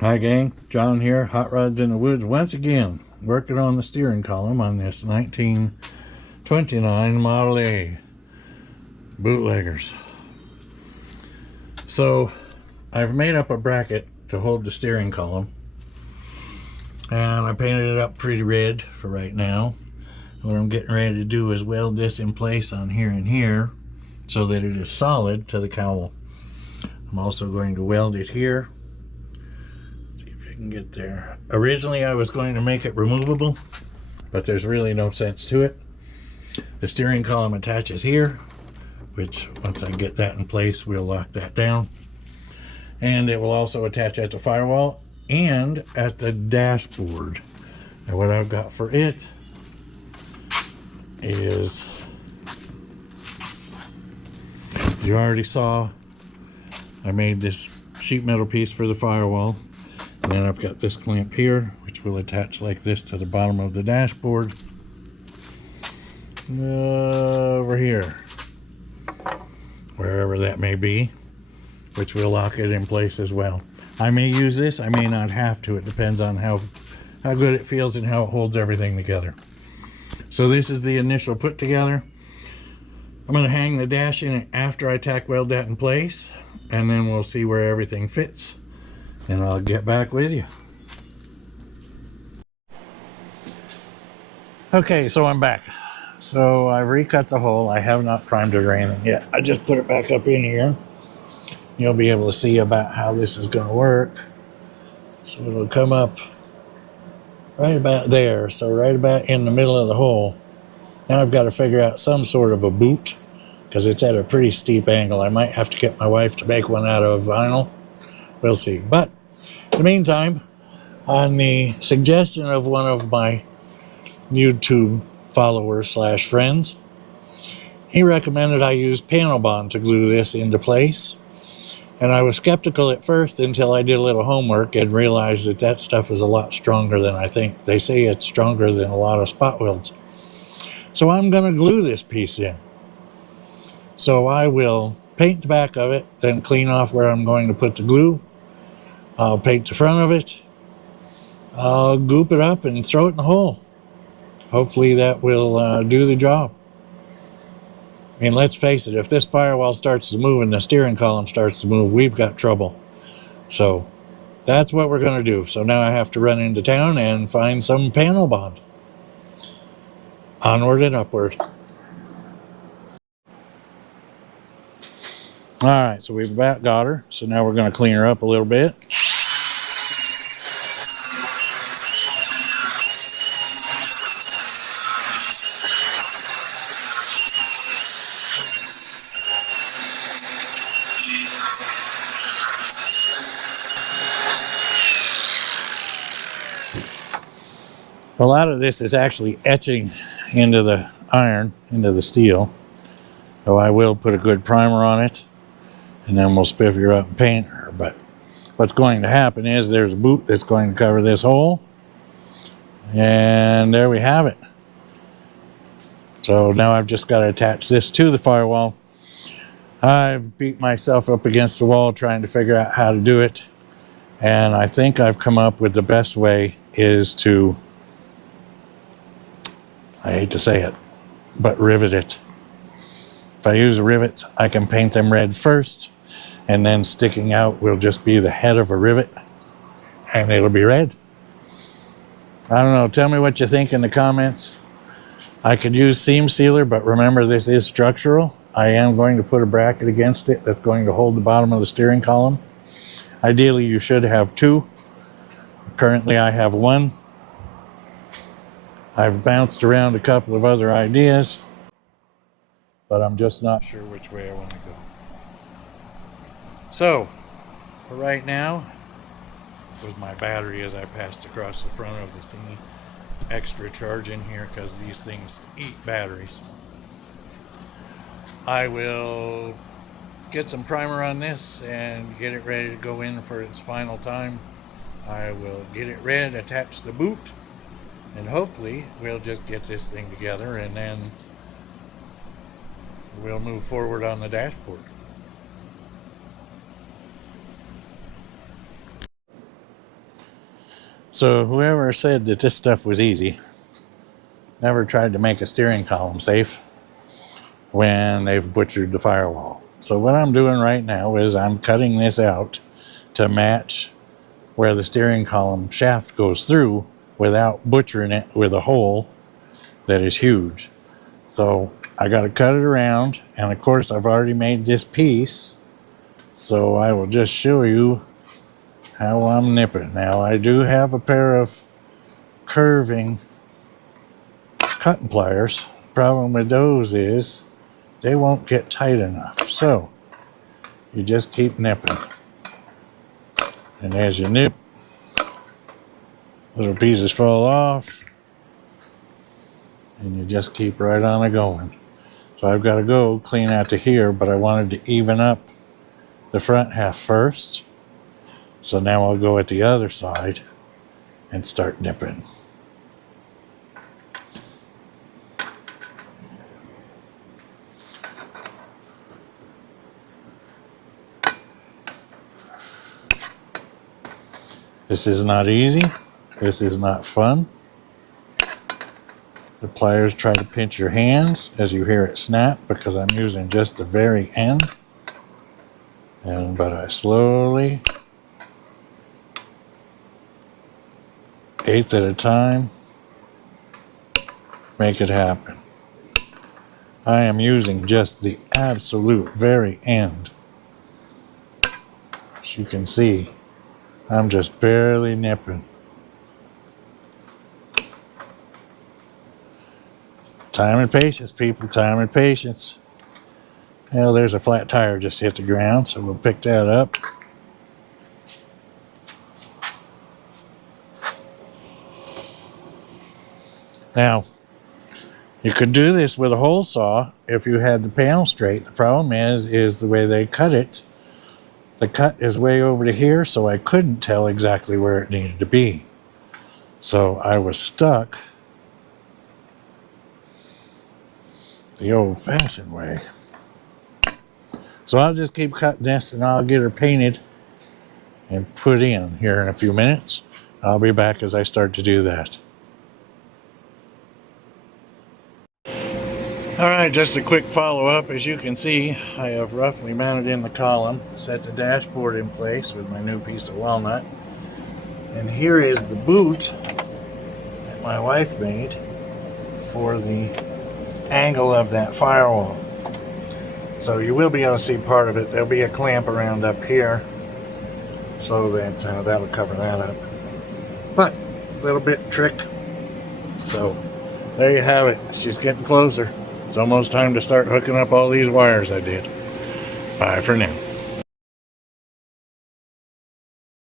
Hi gang, John here, Hot Rods in the Woods once again, working on the steering column on this 1929 Model A bootleggers. So I've made up a bracket to hold the steering column, and I painted it up pretty red for right now. What I'm getting ready to do is weld this in place on here and here so that it is solid to the cowl. I'm also going to weld it here. Can get there. Originally I was going to make it removable, but there's really no sense to it. The steering column attaches here, which once I get that in place we'll lock that down, and it will also attach at the firewall and at the dashboard. And what I've got for it is, you already saw I made this sheet metal piece for the firewall. And then I've got this clamp here, which will attach like this to the bottom of the dashboard. Over here, wherever that may be, which will lock it in place as well. I may use this, I may not have to. It depends on how good it feels and how it holds everything together. So this is the initial put together. I'm going to hang the dash in it after I tack weld that in place, and then we'll see where everything fits. And I'll get back with you. Okay, so I'm back. So I've recut the hole. I have not primed it or anything yet. I just put it back up in here. You'll be able to see about how this is going to work. So it'll come up right about there. So right about in the middle of the hole. Now I've got to figure out some sort of a boot, because it's at a pretty steep angle. I might have to get my wife to make one out of vinyl. We'll see. But in the meantime, on the suggestion of one of my YouTube followers / friends, he recommended I use panel bond to glue this into place. And I was skeptical at first until I did a little homework and realized that that stuff is a lot stronger than I think. They say it's stronger than a lot of spot welds. So I'm going to glue this piece in. So I will paint the back of it, then clean off where I'm going to put the glue. I'll paint the front of it. I'll goop it up and throw it in the hole. Hopefully that will do the job. I mean, let's face it, if this firewall starts to move and the steering column starts to move, we've got trouble. So that's what we're going to do. So now I have to run into town and find some panel bond. Onward and upward. All right, so we've about got her. So now we're going to clean her up a little bit. A lot of this is actually etching into the iron, into the steel. So I will put a good primer on it, and then we'll spiff her up and paint her. But what's going to happen is there's a boot that's going to cover this hole. And there we have it. So now I've just got to attach this to the firewall. I've beat myself up against the wall trying to figure out how to do it. And I think I've come up with the best way is to, I hate to say it, but rivet it. If I use rivets, I can paint them red first, and then sticking out will just be the head of a rivet, and it'll be red. I don't know, tell me what you think in the comments. I could use seam sealer, but remember this is structural. I am going to put a bracket against it that's going to hold the bottom of the steering column. Ideally, you should have two. Currently, I have one. I've bounced around a couple of other ideas, but I'm just not sure which way I want to go. So, for right now, was my battery as I passed across the front of this thingy. Extra charge in here because these things eat batteries. I will get some primer on this and get it ready to go in for its final time. I will get it red, attach the boot, and hopefully we'll just get this thing together, and then we'll move forward on the dashboard. So whoever said that this stuff was easy never tried to make a steering column safe when they've butchered the firewall. So what I'm doing right now is I'm cutting this out to match where the steering column shaft goes through without butchering it with a hole that is huge. So I got to cut it around, and of course I've already made this piece, so I will just show you how I'm nipping. Now I do have a pair of curving cutting pliers. Problem with those is they won't get tight enough, so you just keep nipping, and as you nip, little pieces fall off, and you just keep right on it going. So I've got to go clean out to here, but I wanted to even up the front half first. So now I'll go at the other side and start nipping. This is not easy. This is not fun. The pliers try to pinch your hands as you hear it snap because I'm using just the very end. But I slowly, eighth at a time, make it happen. I am using just the absolute very end. As you can see, I'm just barely nipping. Time and patience, people, time and patience. Well, there's a flat tire just hit the ground, so we'll pick that up. Now, you could do this with a hole saw if you had the panel straight. The problem is the way they cut it. The cut is way over to here, so I couldn't tell exactly where it needed to be. So I was stuck the old-fashioned way. So I'll just keep cutting this, and I'll get her painted and put in here in a few minutes. I'll be back as I start to do that. All right, just a quick follow-up. As you can see, I have roughly mounted in the column, set the dashboard in place with my new piece of walnut, and here is the boot that my wife made for the angle of that firewall. So you will be able to see part of it. There'll be a clamp around up here, so that that'll cover that up. But a little bit trick. So there you have it. It's just getting closer. It's almost time to start hooking up all these wires I did. Bye for now.